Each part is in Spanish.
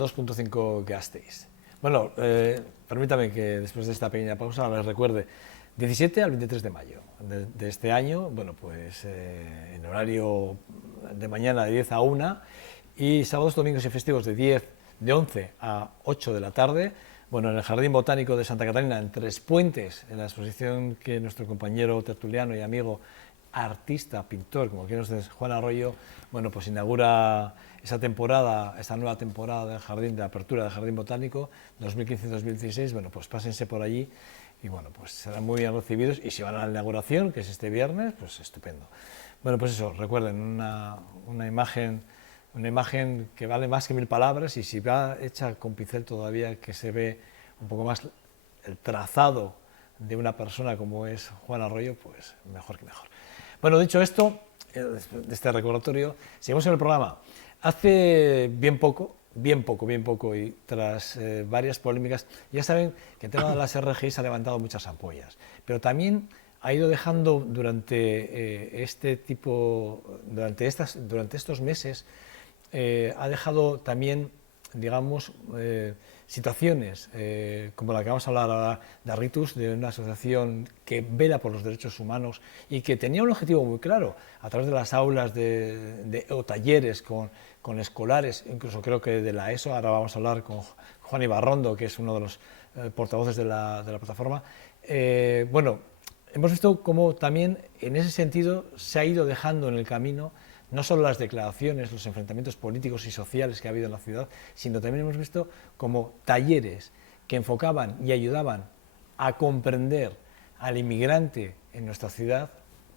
2.5 Gasteiz. Bueno, permítame que después de esta pequeña pausa les recuerde, 17 al 23 de mayo de este año, bueno, pues en horario de mañana de 10 a 1 y sábados, domingos y festivos de 11 a 8 de la tarde, bueno, en el Jardín Botánico de Santa Catalina, en Tres Puentes, en la exposición que nuestro compañero tertuliano y amigo artista, pintor, como quieren ustedes, Juan Arroyo, bueno, pues inaugura esa temporada, esta nueva temporada del jardín, de apertura del Jardín Botánico 2015-2016, bueno, pues pásense por allí y bueno, pues serán muy bien recibidos y si van a la inauguración, que es este viernes, pues estupendo. Bueno, pues eso, recuerden, una imagen que vale más que 1000 palabras y si va hecha con pincel todavía que se ve un poco más el trazado de una persona como es Juan Arroyo, pues mejor que mejor. Bueno, dicho esto, de este recordatorio, seguimos en el programa. Hace bien poco, y tras varias polémicas, ya saben que el tema de las RGI se ha levantado muchas ampollas, pero también ha ido dejando durante estos meses, ha dejado también, digamos, situaciones como la que vamos a hablar ahora de Arritus, de una asociación que vela por los derechos humanos y que tenía un objetivo muy claro, a través de las aulas o talleres con escolares, incluso creo que de la ESO, ahora vamos a hablar con Juan Ibarrondo, que es uno de los portavoces de la plataforma. Bueno, hemos visto cómo también en ese sentido se ha ido dejando en el camino no solo las declaraciones, los enfrentamientos políticos y sociales que ha habido en la ciudad, sino también hemos visto como talleres que enfocaban y ayudaban a comprender al inmigrante en nuestra ciudad,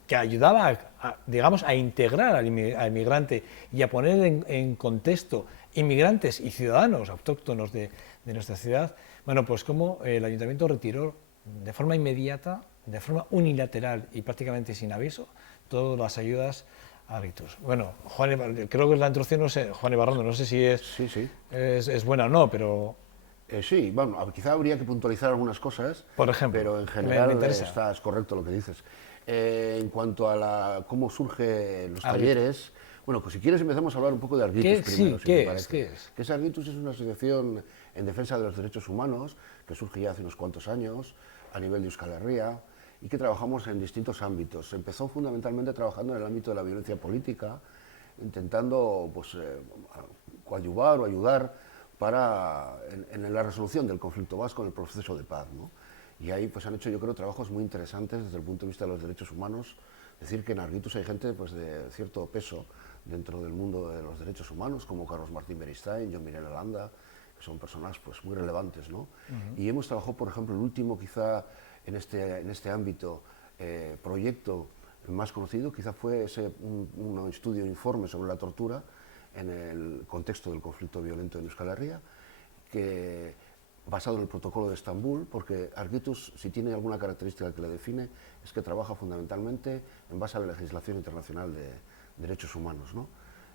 que ayudaba digamos, a integrar al inmigrante y a poner en contexto inmigrantes y ciudadanos autóctonos de nuestra ciudad. Bueno, pues como el ayuntamiento retiró de forma inmediata, de forma unilateral y prácticamente sin aviso, todas las ayudas a Arritus. Bueno, creo que la introducción, no sé, Juan Ibarrondo, no sé si es buena o no, pero... Sí, bueno, quizá habría que puntualizar algunas cosas, por ejemplo, pero en general es correcto lo que dices. En cuanto a cómo surgen los talleres, bueno, pues si quieres empezamos a hablar un poco de Arritus primero, si te parece. ¿Qué es? ¿Qué es Arritus? Es una asociación en defensa de los derechos humanos que surge ya hace unos cuantos años a nivel de Euskal Herria y que trabajamos en distintos ámbitos. Empezó fundamentalmente trabajando en el ámbito de la violencia política, intentando pues, coadyuvar o ayudar en la resolución del conflicto vasco, en el proceso de paz, ¿no? Y ahí pues han hecho, yo creo, trabajos muy interesantes desde el punto de vista de los derechos humanos. Decir que en Arritus hay gente pues, de cierto peso dentro del mundo de los derechos humanos, como Carlos Martín Beristain, John Miguel Alanda, que son personas pues, muy relevantes, ¿no? Y hemos trabajado, por ejemplo, el último quizá en este ámbito, proyecto más conocido, quizá fue un estudio, informe sobre la tortura en el contexto del conflicto violento en Euskal Herria, que basado en el protocolo de Estambul, porque Arritus, si tiene alguna característica que le define, es que trabaja fundamentalmente en base a la legislación internacional de derechos humanos, ¿no?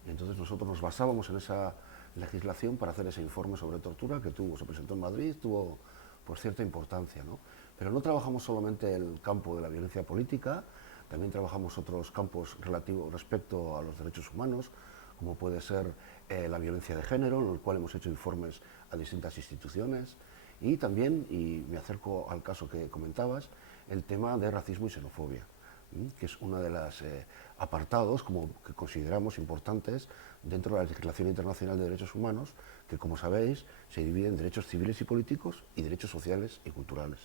Y entonces nosotros nos basábamos en esa legislación para hacer ese informe sobre tortura que se presentó en Madrid, tuvo pues, cierta importancia, ¿no? Pero no trabajamos solamente el campo de la violencia política, también trabajamos otros campos relativos respecto a los derechos humanos, como puede ser la violencia de género, en el cual hemos hecho informes a distintas instituciones, y también, y me acerco al caso que comentabas, el tema de racismo y xenofobia, que es uno de los apartados que consideramos importantes dentro de la legislación internacional de derechos humanos, que como sabéis se divide en derechos civiles y políticos y derechos sociales y culturales.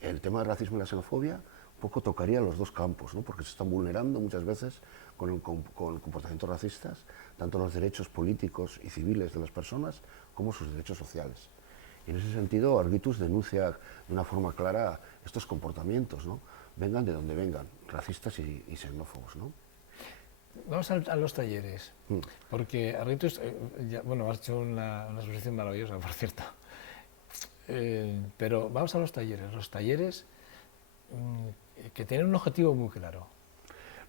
El tema del racismo y la xenofobia un poco tocaría los dos campos, ¿no? Porque se están vulnerando muchas veces con comportamientos racistas, tanto los derechos políticos y civiles de las personas como sus derechos sociales. Y en ese sentido, Arritus denuncia de una forma clara estos comportamientos, ¿no? Vengan de donde vengan, racistas y xenófobos, ¿no? Vamos a los talleres, porque Arritus, bueno, has hecho una exposición maravillosa, por cierto, pero vamos a los talleres que tienen un objetivo muy claro.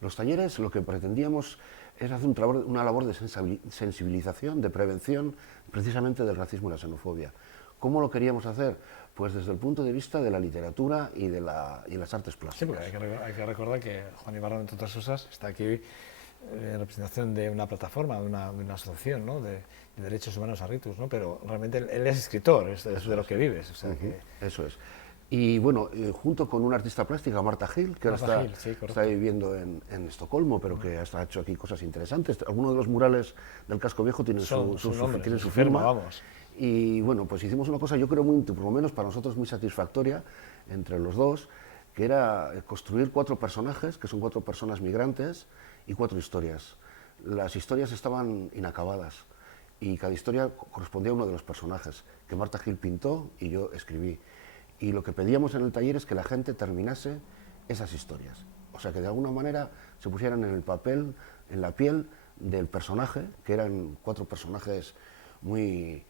Los talleres, lo que pretendíamos es hacer una labor de sensibilización, de prevención, precisamente del racismo y la xenofobia. ¿Cómo lo queríamos hacer? Pues desde el punto de vista de la literatura y de las artes plásticas. Sí, porque hay que recordar que Juan Ibarrondo, entre otras cosas, está aquí en representación de una plataforma, de una asociación, ¿no? de derechos humanos Arritus, ¿no? Pero realmente él es escritor, es de lo que vives. O sea, que... Eso es. Y bueno, junto con una artista plástica, Marta Gil, que ahora está viviendo en Estocolmo, pero que ha hecho aquí cosas interesantes. Algunos de los murales del Casco Viejo tienen su firma. Vamos. Y bueno, pues hicimos una cosa, yo creo, por lo menos para nosotros muy satisfactoria, entre los dos, que era construir 4 personajes, que son 4 personas migrantes, y 4 historias. Las historias estaban inacabadas, y cada historia correspondía a uno de los personajes, que Marta Gil pintó y yo escribí. Y lo que pedíamos en el taller es que la gente terminase esas historias. O sea, que de alguna manera se pusieran en el papel, en la piel del personaje, que eran 4 personajes muy...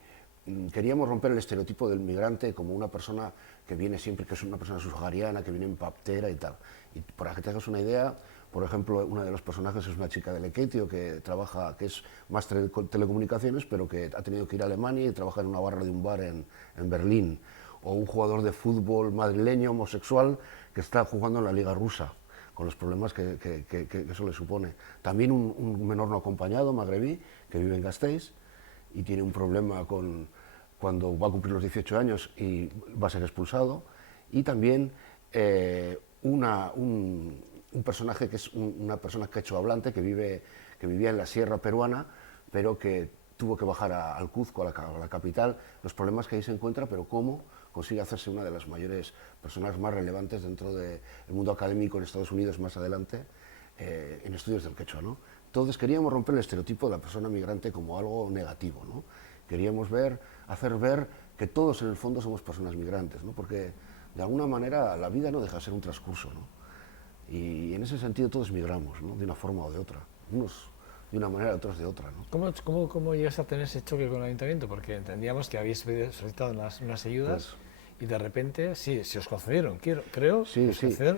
Queríamos romper el estereotipo del migrante como una persona que viene siempre, que es una persona subsahariana, que viene en paptera y tal. Y para que te hagas una idea, por ejemplo, uno de los personajes es una chica de Lequeitio que trabaja, que es máster de telecomunicaciones, pero que ha tenido que ir a Alemania y trabaja en una barra de un bar en Berlín. O un jugador de fútbol madrileño homosexual que está jugando en la liga rusa, con los problemas que eso le supone. También un menor no acompañado, magrebí, que vive en Gasteiz y tiene un problema cuando va a cumplir los 18 años y va a ser expulsado. Y también un personaje que es una persona quechua hablante que vivía en la sierra peruana, pero que tuvo que bajar al Cuzco, a la capital, los problemas que ahí se encuentra, pero cómo consigue hacerse una de las mayores personas más relevantes dentro del mundo académico en Estados Unidos más adelante, en estudios del quechua, ¿no? Entonces queríamos romper el estereotipo de la persona migrante como algo negativo, ¿no? Queríamos hacer ver que todos en el fondo somos personas migrantes, ¿no? Porque de alguna manera la vida no deja de ser un transcurso, ¿no? Y en ese sentido todos migramos, ¿no? De una forma o de otra, unos de una manera, otros de otra, ¿no? ¿Cómo llegas a tener ese choque con el ayuntamiento? Porque entendíamos que habéis solicitado unas ayudas y de repente, sí, se os concedieron, creo, sí.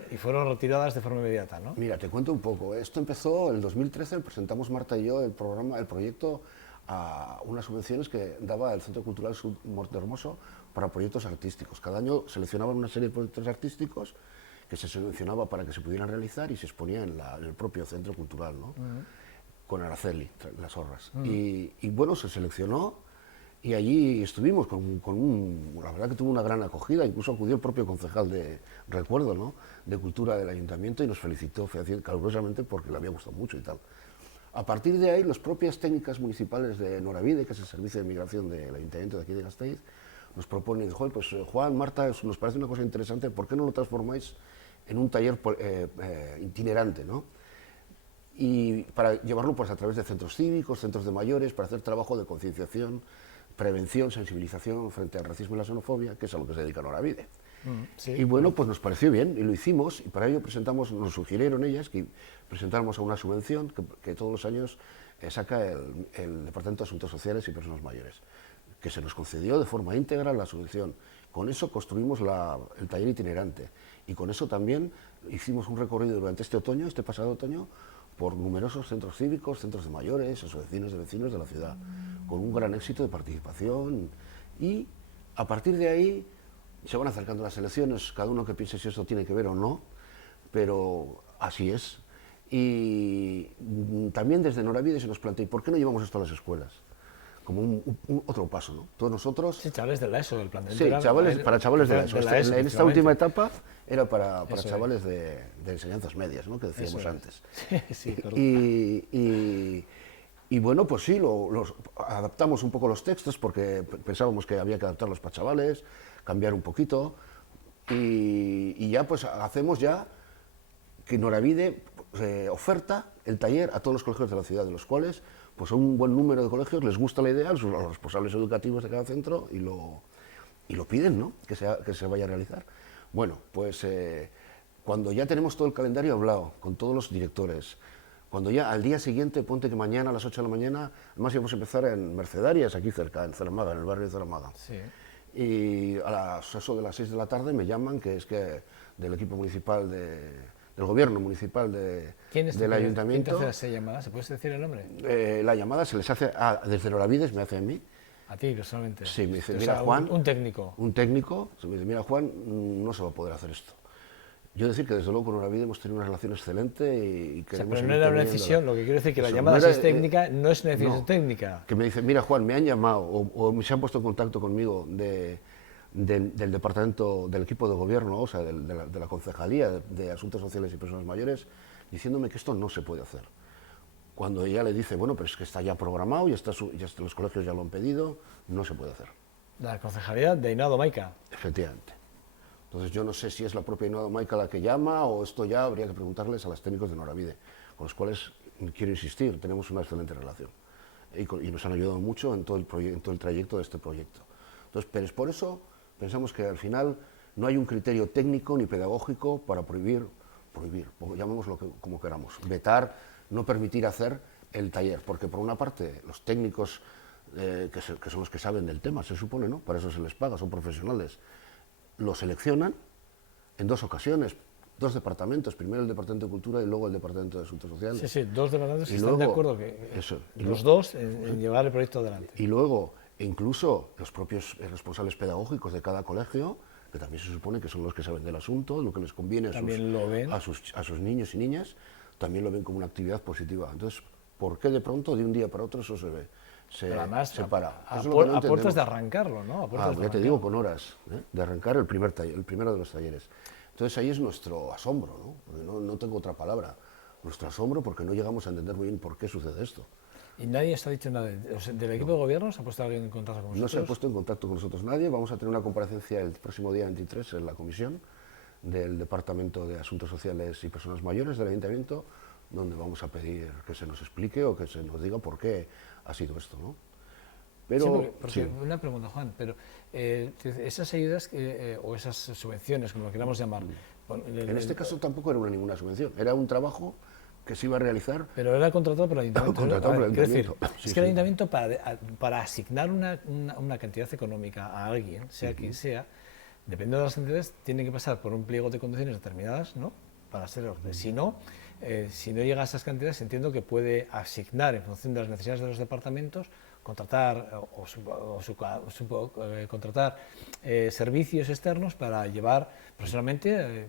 y fueron retiradas de forma inmediata, ¿no? Mira, te cuento un poco. Esto empezó en el 2013, presentamos Marta y yo el proyecto a unas subvenciones que daba el Centro Cultural Sur Montehermoso para proyectos artísticos. Cada año seleccionaban una serie de proyectos artísticos que se seleccionaba para que se pudieran realizar y se exponía en el propio Centro Cultural, ¿no? Con Araceli, las Horras. Y bueno, se seleccionó y allí estuvimos la verdad que tuvo una gran acogida, incluso acudió el propio concejal de Cultura del Ayuntamiento y nos felicitó calurosamente porque le había gustado mucho y tal. A partir de ahí, las propias técnicas municipales de Noravide, que es el servicio de migración del Ayuntamiento de aquí de Gasteiz, nos proponen, pues Juan, Marta, nos parece una cosa interesante, ¿por qué no lo transformáis en un taller itinerante, ¿no? Y para llevarlo pues a través de centros cívicos, centros de mayores, para hacer trabajo de concienciación, prevención, sensibilización frente al racismo y la xenofobia, que es a lo que se dedica Noravide. Y bueno, pues nos pareció bien y lo hicimos, y para ello nos sugirieron ellas que presentáramos a una subvención que todos los años saca el Departamento de Asuntos Sociales y Personas Mayores, que se nos concedió de forma íntegra la subvención. Con eso construimos el taller itinerante y con eso también hicimos un recorrido durante este pasado otoño, por numerosos centros cívicos, centros de mayores, asociaciones de vecinos de la ciudad, con un gran éxito de participación. Y a partir de ahí se van acercando las elecciones, cada uno que piense si eso tiene que ver o no, pero así es. Y también desde Noravide se nos plantea, ¿y por qué no llevamos esto a las escuelas? Como otro paso, ¿no? Todos nosotros... Sí, chavales de la ESO, del plan de Sí, para chavales de la ESO. En esta última etapa era para chavales de enseñanzas medias, ¿no? Que decíamos antes. Sí, correcto. Y bueno, pues sí, adaptamos un poco los textos porque pensábamos que había que adaptarlos para chavales, cambiar un poquito, y ya pues hacemos ya que Noravide oferta el taller a todos los colegios de la ciudad, de los cuales pues a un buen número de colegios les gusta la idea, a los responsables educativos de cada centro, y lo piden, ¿no? Que se vaya a realizar. Bueno, pues cuando ya tenemos todo el calendario hablado con todos los directores, cuando ya al día siguiente, ponte que mañana a las 8 de la mañana, además íbamos a empezar en Mercedarias, aquí cerca, en Zaramaga, en el barrio de Zaramaga. Sí. Y eso de las 6 de la tarde me llaman, que es que del equipo municipal del gobierno municipal del ayuntamiento. ¿Quién te hace esa llamada? ¿Se puede decir el nombre? La llamada se les hace desde Noravide, me hace a mí. ¿A ti personalmente? Sí, me dice, o mira sea, Juan... Un técnico. Un técnico, me dice, mira Juan, no se va a poder hacer esto. Yo decir que desde luego con Oravide hemos tenido una relación excelente y O sea, queremos pero no seguir era una teniéndola. decisión, lo que quiero decir que la Eso, llamada no si era, es técnica no es una decisión no, técnica. que me dicen, mira Juan, me han llamado o se han puesto en contacto conmigo del departamento, del equipo de gobierno, o sea, de la Concejalía de Asuntos Sociales y Personas Mayores, diciéndome que esto no se puede hacer. Cuando ella le dice, bueno, pero es que está ya programado, los colegios ya lo han pedido, no se puede hacer. La concejalía de Ainhoa Domaica. Efectivamente. Entonces yo no sé si es la propia Ainhoa Domaica la que llama o esto ya habría que preguntarles a los técnicos de Noravide, con los cuales, quiero insistir, tenemos una excelente relación y nos han ayudado mucho en todo el trayecto de este proyecto. Entonces, pero es por eso pensamos que al final no hay un criterio técnico ni pedagógico para prohibir, llamémoslo como queramos, vetar, no permitir hacer el taller, porque por una parte los técnicos que son los que saben del tema, se supone, ¿no? Para eso se les paga, son profesionales, lo seleccionan en 2 ocasiones, 2 departamentos, primero el Departamento de Cultura y luego el Departamento de Asuntos Sociales. Sí, sí, 2 departamentos que Y están luego, de acuerdo que eso, y los luego- 2 en llevar el proyecto adelante. Y luego, incluso los propios responsables pedagógicos de cada colegio, que también se supone que son los que saben del asunto, lo que les conviene También lo ven. a sus niños y niñas, también lo ven como una actividad positiva. Entonces, ¿por qué de pronto, de un día para otro, eso Pero además, se para? a Eso es lo que no puertas entendemos. de arrancarlo, ¿no? A puertas de Ya te digo, arrancarlo. con horas de arrancar el primero de los talleres. Entonces ahí es nuestro asombro, ¿no? Porque no tengo otra palabra. Nuestro asombro porque no llegamos a entender muy bien por qué sucede esto. Y nadie os ha dicho nada. O sea, ¿del equipo de gobierno se ha puesto alguien en contacto con No vosotros? se ha puesto en contacto con nosotros nadie. Vamos a tener una comparecencia el próximo día 23 en la comisión del Departamento de Asuntos Sociales y Personas Mayores del Ayuntamiento, donde vamos a pedir que se nos explique o que se nos diga por qué ha sido esto, ¿no? Pero, Sí, porque sí. una pregunta, Juan, pero esas ayudas o esas subvenciones, como lo queramos llamar, En este caso tampoco era ninguna subvención, era un trabajo que se iba a realizar. pero era contratado por el ayuntamiento. Contratado por el Quiero decir, ayuntamiento. Sí, es que el sí. ayuntamiento para asignar una cantidad económica a alguien, sea quien sea, dependiendo de las entidades, tiene que pasar por un pliego de condiciones determinadas, ¿no? Para ser orden. Si no llega a esas cantidades, entiendo que puede asignar en función de las necesidades de los departamentos, contratar contratar servicios externos para llevar profesionalmente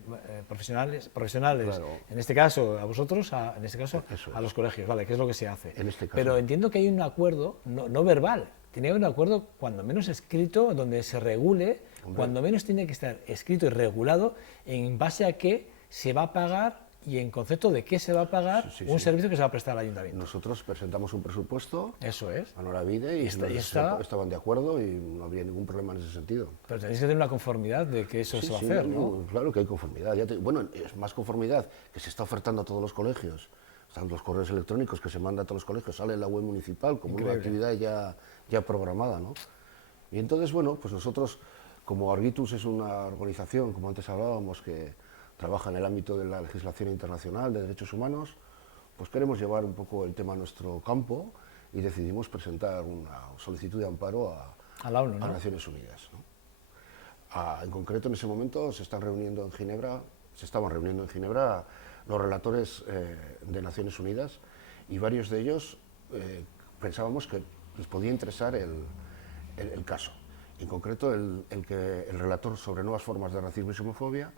profesionales, Claro. en este caso a vosotros, en este caso Eso a es. los colegios, ¿vale? Que es lo que se hace. En este caso. Pero entiendo que hay un acuerdo no verbal, tiene que haber un acuerdo cuando menos escrito donde se regule, cuando menos tiene que estar escrito y regulado en base a qué se va a pagar y en concepto de qué se va a pagar un servicio que se va a prestar al ayuntamiento. Nosotros presentamos un presupuesto Eso es. a Noravide y estaban de acuerdo y no habría ningún problema en ese sentido. Pero tenéis que tener una conformidad de que eso Sí, se va sí, a hacer, ¿no? Claro que hay conformidad. Bueno, es más conformidad que se está ofertando a todos los colegios. Están los correos electrónicos que se manda a todos los colegios, sale en la web municipal como una actividad ya programada, ¿no? Y entonces, bueno, pues nosotros, como Argitus es una organización, como antes hablábamos, que trabaja en el ámbito de la legislación internacional de derechos humanos, pues queremos llevar un poco el tema a nuestro campo y decidimos presentar una solicitud de amparo A la ONU, a ¿no? Naciones Unidas, ¿no? En concreto, en ese momento se estaban reuniendo en Ginebra los relatores de Naciones Unidas y varios de ellos pensábamos que les podía interesar el caso. En concreto, el relator sobre nuevas formas de racismo y xenofobia,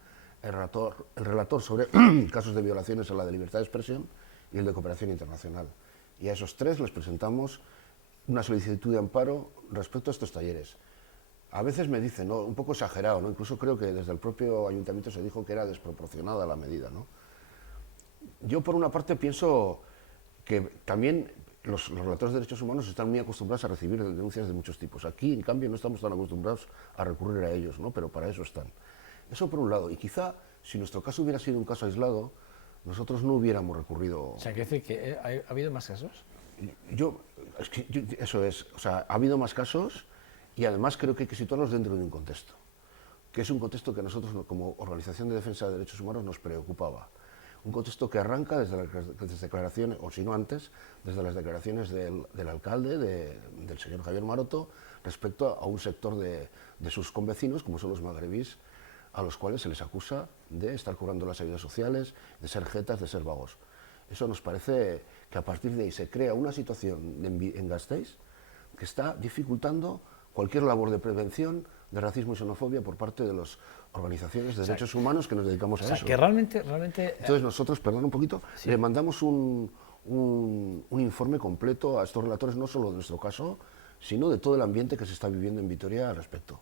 el relator sobre casos de violaciones a la de libertad de expresión y el de cooperación internacional. Y a esos 3 les presentamos una solicitud de amparo respecto a estos talleres. A veces me dicen, ¿no?, un poco exagerado, ¿no? Incluso creo que desde el propio ayuntamiento se dijo que era desproporcionada la medida, ¿no? Yo, por una parte, pienso que también los relatores de derechos humanos están muy acostumbrados a recibir denuncias de muchos tipos. Aquí, en cambio, no estamos tan acostumbrados a recurrir a ellos, ¿no? Pero para eso están. Eso por un lado. Y quizá, si nuestro caso hubiera sido un caso aislado, nosotros no hubiéramos recurrido. O sea, quiere decir que ha habido más casos. Eso es. O sea, ha habido más casos y además creo que hay que situarlos dentro de un contexto, que es un contexto que a nosotros, como Organización de Defensa de Derechos Humanos, nos preocupaba. Un contexto que arranca desde las declaraciones, o si no antes, desde las declaraciones del alcalde, del señor Javier Maroto, respecto a un sector de sus convecinos, como son los magrebís, a los cuales se les acusa de estar cobrando las ayudas sociales, de ser jetas, de ser vagos. Eso nos parece que a partir de ahí se crea una situación en Gasteiz que está dificultando cualquier labor de prevención de racismo y xenofobia por parte de las organizaciones de derechos humanos que nos dedicamos a eso. Que realmente... Entonces nosotros, perdón un poquito, le mandamos un informe completo a estos relatores, no solo de nuestro caso, sino de todo el ambiente que se está viviendo en Vitoria al respecto.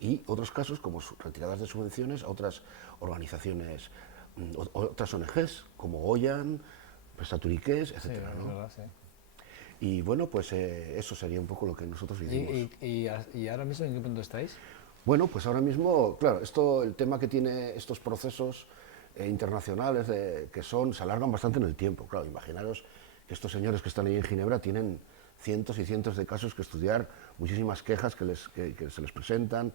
Y otros casos, como retiradas de subvenciones a otras organizaciones, otras ONGs, como Oyan, Prestaturiqués, etc. Sí, ¿no? Verdad, sí. Y bueno, pues eso sería un poco lo que nosotros hicimos. ¿Y ahora mismo en qué punto estáis? Bueno, pues ahora mismo, claro, el tema que tiene estos procesos internacionales que se alargan bastante en el tiempo. Claro, imaginaros que estos señores que están ahí en Ginebra tienen cientos y cientos de casos que estudiar, muchísimas quejas que se les presentan,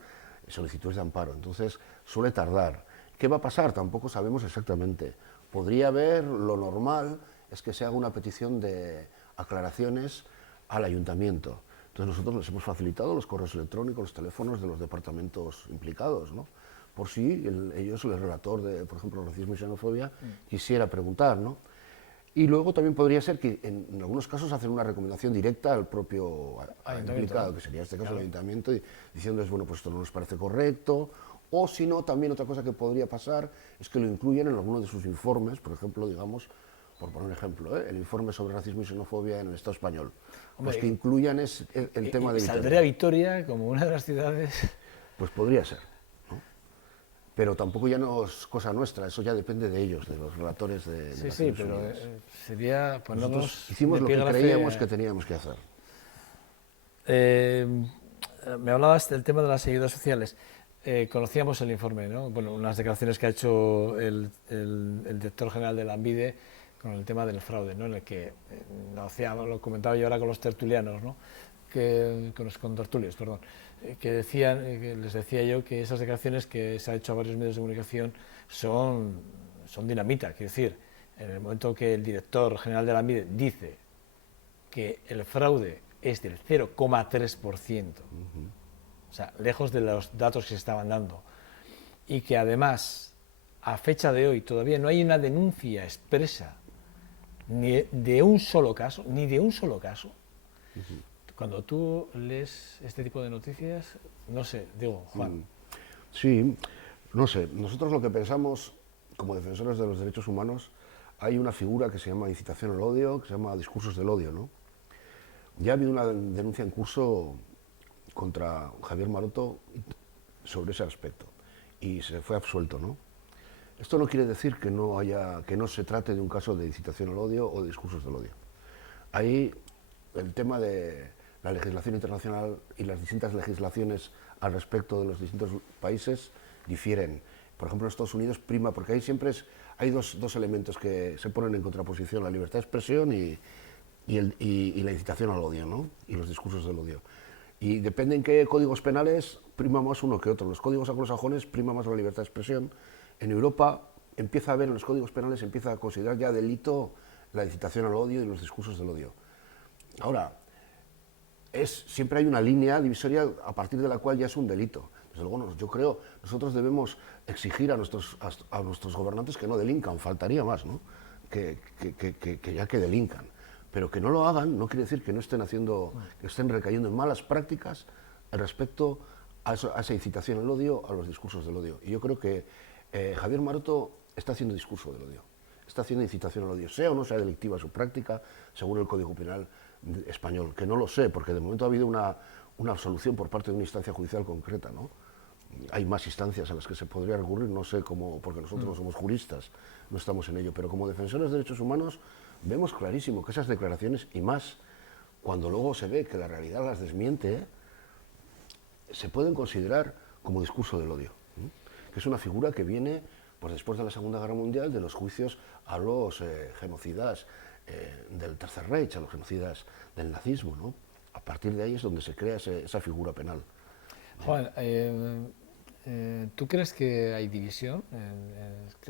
solicitudes de amparo. Entonces, suele tardar. ¿Qué va a pasar? Tampoco sabemos exactamente. Podría haber, lo normal es que se haga una petición de aclaraciones al ayuntamiento. Entonces nosotros les hemos facilitado los correos electrónicos, los teléfonos de los departamentos implicados, ¿no? Por si el relator de, por ejemplo, racismo y xenofobia, quisiera preguntar, ¿no? Y luego también podría ser que en algunos casos hacen una recomendación directa al propio implicado, que sería este caso el ayuntamiento, diciéndoles, bueno, pues esto no nos parece correcto, o si no, también otra cosa que podría pasar es que lo incluyan en alguno de sus informes, por ejemplo, digamos, por poner un ejemplo, el informe sobre racismo y xenofobia en el Estado español, pues que incluyan el tema de Vitoria. ¿Saldría Vitoria como una de las ciudades? Pues podría ser, ¿no? Pero tampoco ya no es cosa nuestra, eso ya depende de ellos, de los relatores de Naciones pero Unidas. sería ponernos... Nosotros hicimos lo que creíamos que teníamos que hacer. Me hablabas del tema de las ayudas sociales. Conocíamos el informe, ¿no? Bueno, unas declaraciones que ha hecho el director general de la ANVIDE con el tema del fraude, ¿no? En el que lo comentaba yo ahora con los tertulianos, ¿no? Con los contertulios, perdón, que les decía yo que esas declaraciones que se ha hecho a varios medios de comunicación son dinamita. Quiero decir, en el momento que el director general de la ANVIDE dice que el fraude es del 0,3%, o sea, lejos de los datos que se estaban dando, y que además, a fecha de hoy, todavía no hay una denuncia expresa ni de un solo caso, Cuando tú lees este tipo de noticias, no sé, digo, Juan. Sí, no sé, nosotros lo que pensamos, como defensores de los derechos humanos, hay una figura que se llama incitación al odio, que se llama discursos del odio, ¿no? Ya ha habido una denuncia en curso contra Javier Maroto sobre ese aspecto y se fue absuelto, ¿no? Esto no quiere decir que no se trate de un caso de incitación al odio o de discursos del odio. Ahí el tema de la legislación internacional y las distintas legislaciones al respecto de los distintos países difieren. Por ejemplo, en Estados Unidos prima, porque ahí siempre hay dos elementos que se ponen en contraposición, la libertad de expresión y la incitación al odio, ¿no? Y los discursos del odio. Y depende en qué códigos penales prima más uno que otro. En los códigos anglosajones prima más la libertad de expresión. En Europa empieza a haber, en los códigos penales, empieza a considerar ya delito la incitación al odio y los discursos del odio. Ahora, siempre hay una línea divisoria a partir de la cual ya es un delito. Desde luego, yo creo, nosotros debemos exigir a nuestros gobernantes que no delincan, faltaría más, ¿no? Que delincan. Pero que no lo hagan no quiere decir que no estén que estén recayendo en malas prácticas respecto a esa incitación al odio, a los discursos del odio. Y yo creo que Javier Maroto está haciendo discurso del odio, está haciendo incitación al odio, sea o no sea delictiva su práctica, según el Código Penal español, que no lo sé, porque de momento ha habido una absolución por parte de una instancia judicial concreta, ¿no? Hay más instancias a las que se podría recurrir, no sé cómo, porque nosotros no somos juristas, no estamos en ello, pero como defensores de derechos humanos vemos clarísimo que esas declaraciones, y más cuando luego se ve que la realidad las desmiente, se pueden considerar como discurso del odio, que es una figura que viene pues, después de la Segunda Guerra Mundial, de los juicios a los genocidas del Tercer Reich, a los genocidas del nazismo, ¿no? A partir de ahí es donde se crea esa figura penal. Juan, ¿tú crees que hay división?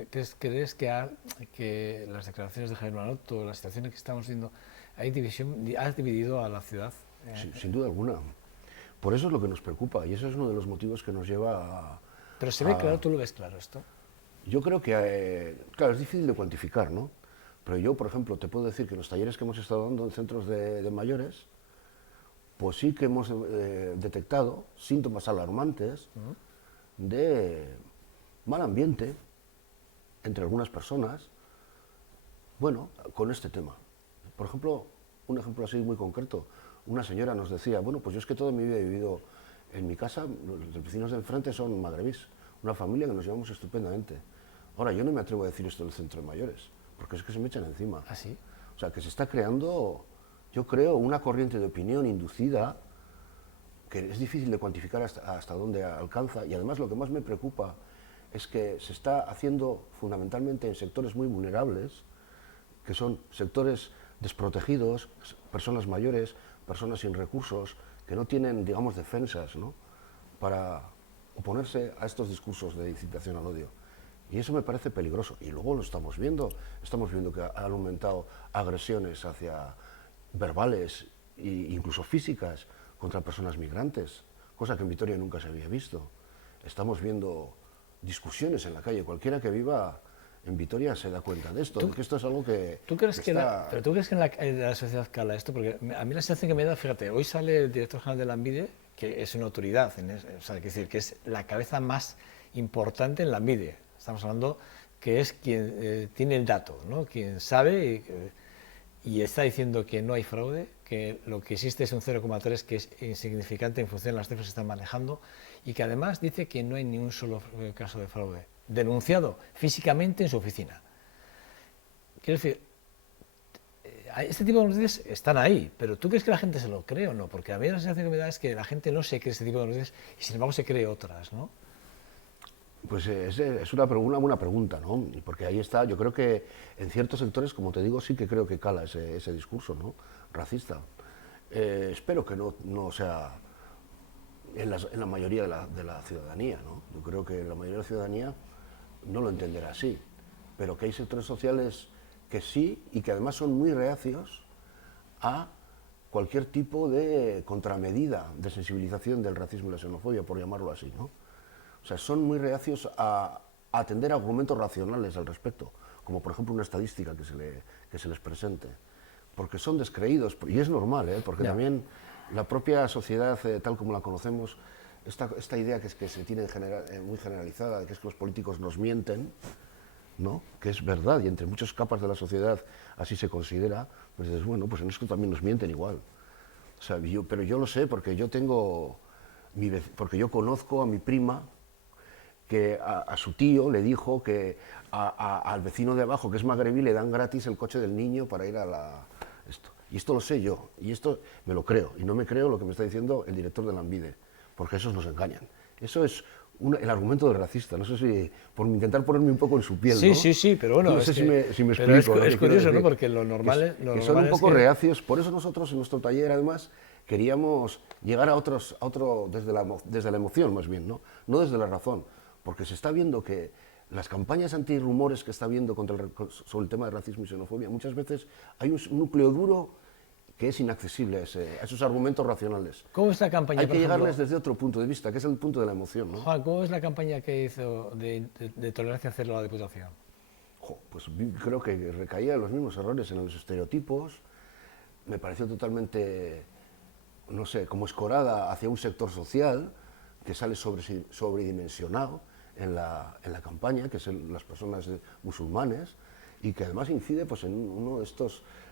¿Crees que las declaraciones de Javier Maroto, la situación en que estamos viendo, hay división? ¿Has dividido a la ciudad? Sin duda alguna. Por eso es lo que nos preocupa y eso es uno de los motivos que nos lleva a... Pero se ve claro, ¿tú lo ves claro esto? Yo creo que, claro, es difícil de cuantificar, ¿no? Pero yo, por ejemplo, te puedo decir que en los talleres que hemos estado dando en centros de mayores, pues sí que hemos detectado síntomas alarmantes de mal ambiente entre algunas personas, bueno, con este tema. Por ejemplo, un ejemplo así muy concreto, una señora nos decía, bueno, pues yo es que toda mi vida he vivido en mi casa, los vecinos de enfrente son magrebís, una familia que nos llevamos estupendamente. Ahora, yo no me atrevo a decir esto en el centro de mayores, porque es que se me echan encima. ¿Ah, sí? O sea, que se está creando, yo creo, una corriente de opinión inducida que es difícil de cuantificar hasta dónde alcanza, y además lo que más me preocupa es que se está haciendo fundamentalmente en sectores muy vulnerables, que son sectores desprotegidos, personas mayores, personas sin recursos, que no tienen, digamos, defensas, ¿no?, para oponerse a estos discursos de incitación al odio. Y eso me parece peligroso. Y luego lo estamos viendo que han aumentado agresiones verbales e incluso físicas contra personas migrantes, cosa que en Vitoria nunca se había visto. Estamos viendo discusiones en la calle. Cualquiera que viva en Vitoria se da cuenta de esto, de que esto es algo que ¿Tú crees que está... pero tú crees que en la sociedad cala esto? Porque a mí la sensación que me da, fíjate, hoy sale el director general de la ANVIDE, que es una autoridad, o sea, decir, que es la cabeza más importante en la ANVIDE. Estamos hablando que es quien tiene el dato, ¿no?, quien sabe y está diciendo que no hay fraude, que lo que existe es un 0,3 que es insignificante en función de las cifras que se están manejando, y que además dice que no hay ni un solo caso de fraude denunciado físicamente en su oficina. Quiero decir, este tipo de noticias están ahí, pero ¿tú crees que la gente se lo cree o no? Porque a mí la sensación que me da es que la gente no se cree este tipo de noticias y sin embargo se cree otras, ¿no? Pues es una buena pregunta, ¿no? Porque ahí está, yo creo que en ciertos sectores, como te digo, sí que creo que cala ese discurso, ¿no?, racista. Espero que no sea en la mayoría de la ciudadanía, ¿no? Yo creo que la mayoría de la ciudadanía no lo entenderá así, pero que hay sectores sociales que sí, y que además son muy reacios a cualquier tipo de contramedida de sensibilización del racismo y la xenofobia, por llamarlo así, ¿no? O sea, son muy reacios a atender a argumentos racionales al respecto, como por ejemplo una estadística que se les presente, porque son descreídos, y es normal, porque también la propia sociedad, tal como la conocemos, esta idea que se tiene muy generalizada, de que es que los políticos nos mienten, ¿no?, que es verdad, y entre muchas capas de la sociedad así se considera, pues dices, bueno, pues en esto también nos mienten igual. O sea, pero yo lo sé porque porque yo conozco a mi prima, que a su tío le dijo que al vecino de abajo, que es magrebí, le dan gratis el coche del niño para ir esto. Y esto lo sé yo, y esto me lo creo, y no me creo lo que me está diciendo el director de la ANVIDE, porque esos nos engañan. Eso es el argumento del racista, no sé si, por intentar ponerme un poco en su piel, Sí, ¿no? sí, sí, pero bueno, no sé si me pero explico. es curioso, ¿no?, porque lo normal es... Que son un poco reacios, por eso nosotros en nuestro taller, además, queríamos llegar a otro desde la emoción, más bien, ¿no? No desde la razón, porque se está viendo que las campañas antirrumores que está habiendo sobre el tema de racismo y xenofobia, muchas veces hay un núcleo duro que es inaccesible a esos argumentos racionales. ¿Cómo es la campaña? Hay que llegarles desde otro punto de vista, que es el punto de la emoción, ¿no? Juan, ¿cómo es la campaña que hizo de tolerancia cero a la Diputación? Pues creo que recaía en los mismos errores, en los estereotipos. Me pareció totalmente, no sé, como escorada hacia un sector social que sale sobredimensionado en la campaña, que son las personas musulmanes, y que además incide pues, en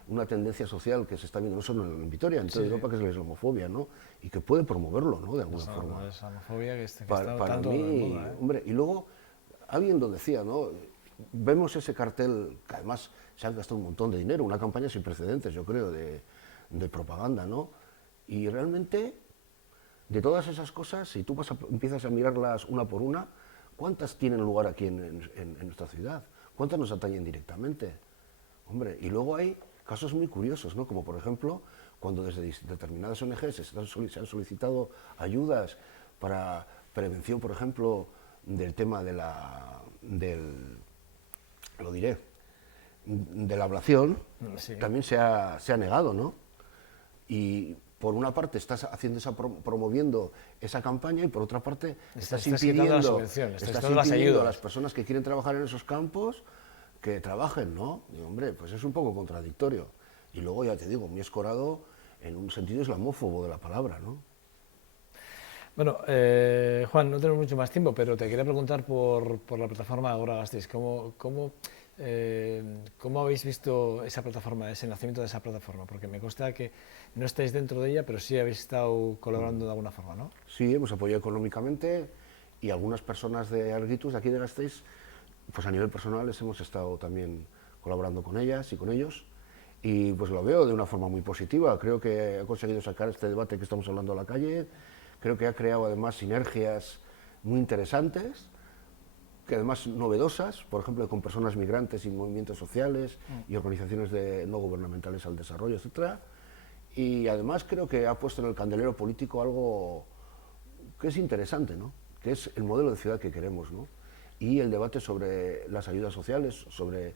una tendencia social que se está viendo no solo en Vitoria, en toda Europa, que es la islamofobia, ¿no? Y que puede promoverlo, ¿no?, de alguna forma. La islamofobia que está Para tanto mí, de moda, ¿eh? Hombre, y luego alguien lo decía, ¿no? Vemos ese cartel, que además se han gastado un montón de dinero, una campaña sin precedentes, yo creo, de propaganda, ¿no? Y realmente, de todas esas cosas, si tú empiezas a mirarlas una por una, ¿cuántas tienen lugar aquí en nuestra ciudad? ¿Cuántas nos atañen directamente? Hombre, y luego hay casos muy curiosos, ¿no? Como por ejemplo, cuando desde determinadas ONGs se han solicitado ayudas para prevención, por ejemplo, del tema de la ablación, Sí. también se ha negado, ¿no? Y por una parte estás promoviendo esa campaña y por otra parte estás impidiendo a las personas que quieren trabajar en esos campos que trabajen, ¿no? Y, hombre, pues es un poco contradictorio. Y luego, ya te digo, muy escorado en un sentido islamófobo de la palabra, ¿no? Bueno, Juan, no tenemos mucho más tiempo, pero te quería preguntar por la plataforma Agora Gasteiz. ¿Cómo habéis visto esa plataforma, ese nacimiento de esa plataforma? Porque me consta que no estáis dentro de ella, pero sí habéis estado colaborando de alguna forma, ¿no? Sí, hemos apoyado económicamente y algunas personas de Argitus, de aquí de Gasteiz, pues a nivel personal les hemos estado también colaborando con ellas y con ellos. Y pues lo veo de una forma muy positiva. Creo que ha conseguido sacar este debate que estamos hablando a la calle. Creo que ha creado además sinergias muy interesantes, que además novedosas, por ejemplo, con personas migrantes y movimientos sociales y organizaciones no gubernamentales al desarrollo, etcétera. Y además creo que ha puesto en el candelero político algo que es interesante, ¿no? Que es el modelo de ciudad que queremos, ¿no? Y el debate sobre las ayudas sociales, sobre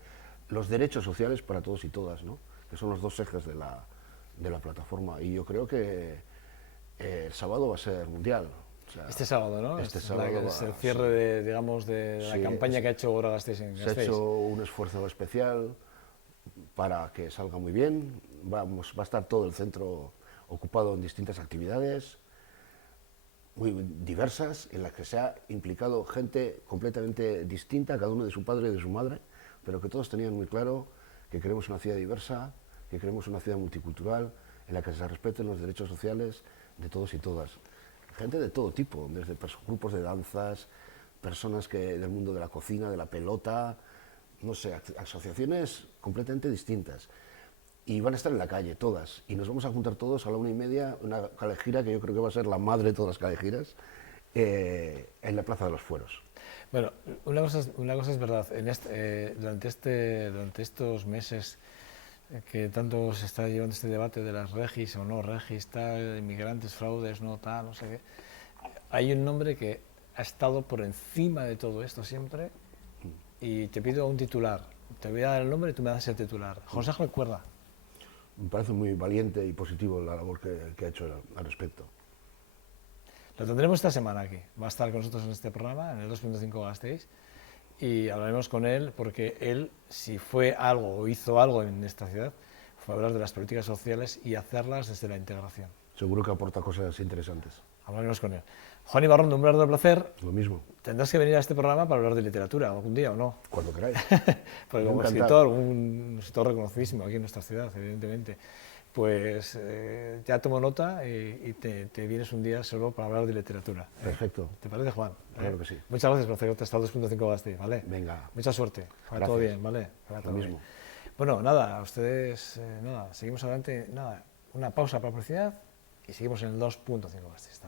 los derechos sociales para todos y todas, ¿no? Que son los dos ejes de la plataforma. Y yo creo que el sábado va a ser mundial. O sea, este sábado, ¿no? Este sábado es el cierre de, digamos, de la campaña que ha hecho Agora Gasteiz en Gasteiz. Se ha hecho un esfuerzo especial para que salga muy bien. Va a estar todo el centro ocupado en distintas actividades muy diversas, en las que se ha implicado gente completamente distinta, cada uno de su padre y de su madre, pero que todos tenían muy claro que queremos una ciudad diversa, que queremos una ciudad multicultural, en la que se respeten los derechos sociales de todos y todas. Gente de todo tipo, desde grupos de danzas, personas del mundo de la cocina, de la pelota, no sé, asociaciones completamente distintas. Y van a estar en la calle, todas. Y nos vamos a juntar todos a la 1:30, una calejira que yo creo que va a ser la madre de todas las calejiras, en la Plaza de los Fueros. Bueno, una cosa es verdad. Durante estos meses que tanto se está llevando este debate de las regis o no regis, tal, inmigrantes, fraudes, no tal, no sé qué, hay un nombre que ha estado por encima de todo esto siempre y te pido un titular. Te voy a dar el nombre y tú me das el titular. José Ángel Cuerda. Me parece muy valiente y positivo la labor que ha hecho al respecto. Lo tendremos esta semana aquí. Va a estar con nosotros en este programa, en el 2.5 Gasteiz, y hablaremos con él porque él, si fue algo o hizo algo en esta ciudad, fue hablar de las políticas sociales y hacerlas desde la integración. Seguro que aporta cosas interesantes. Hablaremos con él. Juan Ibarrondo, un verdadero placer. Lo mismo. Tendrás que venir a este programa para hablar de literatura algún día, ¿o no? Cuando queráis. Porque como escritor, un escritor reconocidísimo aquí en nuestra ciudad, evidentemente, pues ya tomo nota y te vienes un día solo para hablar de literatura. Perfecto. ¿Te parece, Juan? Claro que sí. Muchas gracias por acercarte hasta el 2.5 Gasteiz, ¿vale? Venga. Mucha suerte. Para todo bien, ¿vale? Para Lo mismo. Bueno, nada, a ustedes, nada, seguimos adelante, nada, una pausa para publicidad y seguimos en el 2.5 Gasteiz.